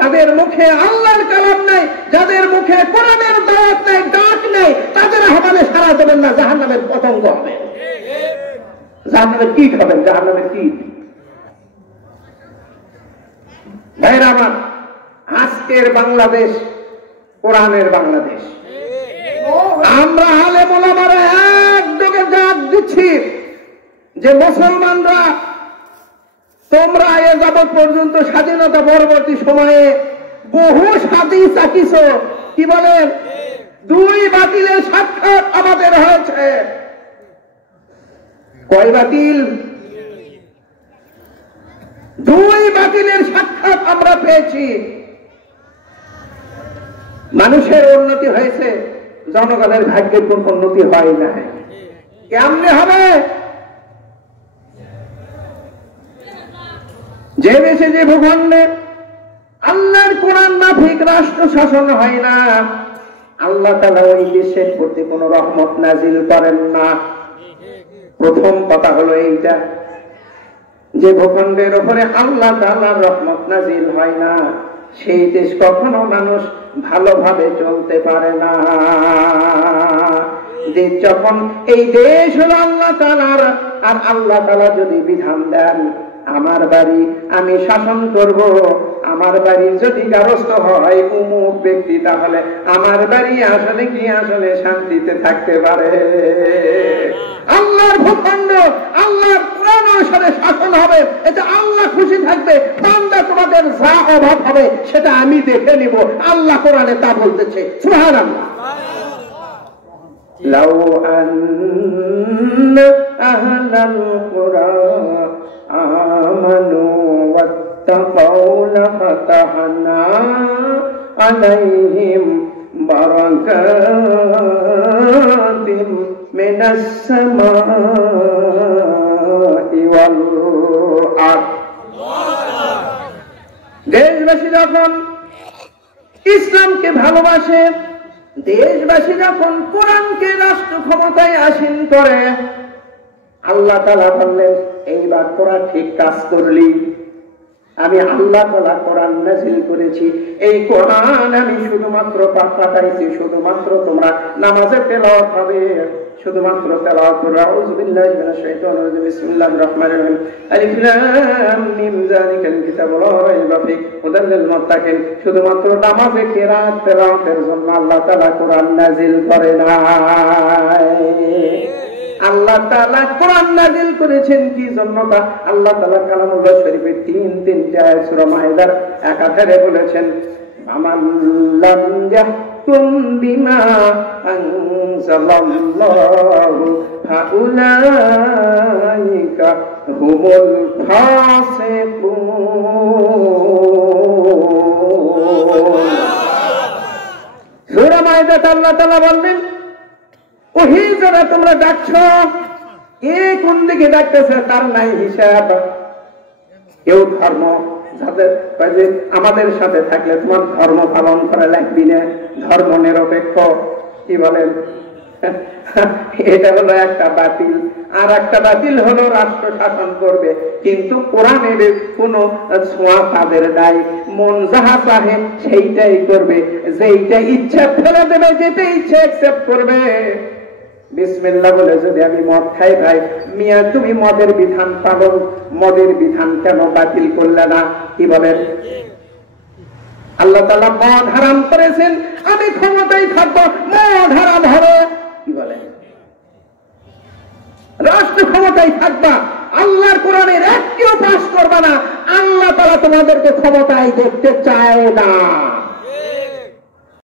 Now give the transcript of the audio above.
যাদের মুখে আল্লাহর কালাম নাই, যাদের মুখে কোরআনের দাওয়াত নাই, ডাক নাই, তাদের আহ্বানে সাড়া দেবেন না, জাহান্নামের পতঙ্গ হবে। জাহান্নামের কীট হবেন, জাহান্নামের কীট। ভাইরা আমার, আজকের বাংলাদেশ কোরআনের বাংলাদেশ। আমরা আলেম ওলামারা একযোগে ডাক দিচ্ছি যে মুসলমানরা, তোমরা এ যাবৎ পর্যন্ত স্বাধীনতা পরবর্তী সময়ে বহু স্বাধীন চাকিছ, কি বলেন, 2 বাতিলের সাক্ষাৎ আমাদের হয়েছে। কয় বাতিল? 2 বাতিলের সাক্ষাৎ আমরা পেয়েছি। মানুষের উন্নতি হয়েছে, জনগণের ভাগ্যের কোন উন্নতি হয় না। কেমনে হবে? যে দেশে, যে ভূখণ্ডে আল্লাহর কোরআন মাফিক রাষ্ট্র শাসন হয় না, আল্লাহ তাআলা ওই দেশের প্রতি কোন রহমত নাজিল করেন না। প্রথম কথা হলো এইটা, যে ভূখণ্ডের উপরে আল্লাহ তাআলার রহমত নাজিল হয় না, সেই দেশ কখনো মানুষ ভালোভাবে চলতে পারে না। যে যখন এই দেশ হলো আল্লাহ তাআলার, আর আল্লাহ তাআলা যদি বিধান দেন আমার বাড়ি আমি শাসন করব, আমার বাড়ি যদি দ্বারস্থ হয় অমুক ব্যক্তি, তাহলে আমার বাড়ি আসলে কি আসলে শান্তিতে থাকতে পারে? আল্লাহর ভূখণ্ড আল্লাহর কোরআন অনুসারে শাসন হবে, এটা আল্লাহ খুশি থাকবে। বান্দা তোমাদের যা অভাব হবে সেটা আমি দেখে নিব, আল্লাহ কোরআনে তা বলতেছে। সুবহানাল্লাহ। লাউ আন্না আহলাল কুরআন আমানু ওয়াত্তাকাউ লাফাতাহনা আলাইহিম বারাকাতিম মিনাস সামাই ওয়াল আরদ। দেশবাসী যখন ইসলামকে ভালোবাসে, দেশবাসী যখন কোরআনকে রাষ্ট্র ক্ষমতায় আসীন করে, আল্লাহ তাআলা বললেন এইবার তোরা ঠিক কাজ করলি, আমি আল্লাহ তাআলা কোরআন নাযিল করেছি, এই কোরআন আমি শুধুমাত্র পাঠাইছি, শুধুমাত্র তোমরা নামাজে তেলাওয়াত হবে, শুধুমাত্র তেলাওয়াত করবে। আউযু বিল্লাহি মিনাশ শাইতানির রাজিম, বিসমিল্লাহির রহমানির রহিম, আলিফ লাম মিম যালিকাল কিতাবু লা রাইবা ফীহি হুদাল লিল মুত্তাকিন। শুধুমাত্র নামাজে কিরাত তেলাওয়াতের জন্য আল্লাহ তাআলা কোরআন নাযিল করে নাই। আল্লাহ তাআলা কোরআন নাযিল করেছেন কি জন্য? আল্লাহ তাআলা কালামুল্লাহ শরীফের 3 আয়াত সূরা মাইদার একাধারে বলেছেন, আমান লাম ইয়াহকুম বিমা আনজালাল্লাহু ফাউলাইকা হুমুল ফাসিকুন। সূরা মাইদাতে আল্লাহ তাআলা বলেন, ওহি যারা তোমরা ডাকছো, কে কোন দিকে ডাকতেছে তার নাই হিসাব। কেউ ধর্ম, যাদের আমাদের সাথে থাকলে তোমার ধর্ম পালন করা লাগবি না, ধর্ম নিরপেক্ষ, কি বলেন, এটা হলো একটা বাতিল। আর একটা বাতিল হলো রাষ্ট্র শাসন করবে, কিন্তু কোরআনের কোন ছোঁয়া তাদের নাই, মন যাহা চাহে সেইটাই করবে, যেইটা ইচ্ছা ফেলে দেবে, যেটা ইচ্ছা অ্যাকসেপ্ট করবে। বিসমিল্লাহ বলে যদি আমি মদ খাই, ভাই মিয়া তুমি মদের বিধান পালন, মদের বিধান কেন বাতিল করলে না? কি বলেন? আল্লাহ তাআলা মদ হারাম করেছেন, আমি ক্ষমতায় থাকবো, মদ হারাম হবে, কি বলেন? রাষ্ট্র ক্ষমতায় থাকবা, আল্লাহর কোরআনের একটিও পাস করবা না, আল্লাহ তাআলা তোমাদেরকে ক্ষমতায় দেখতে চায় না।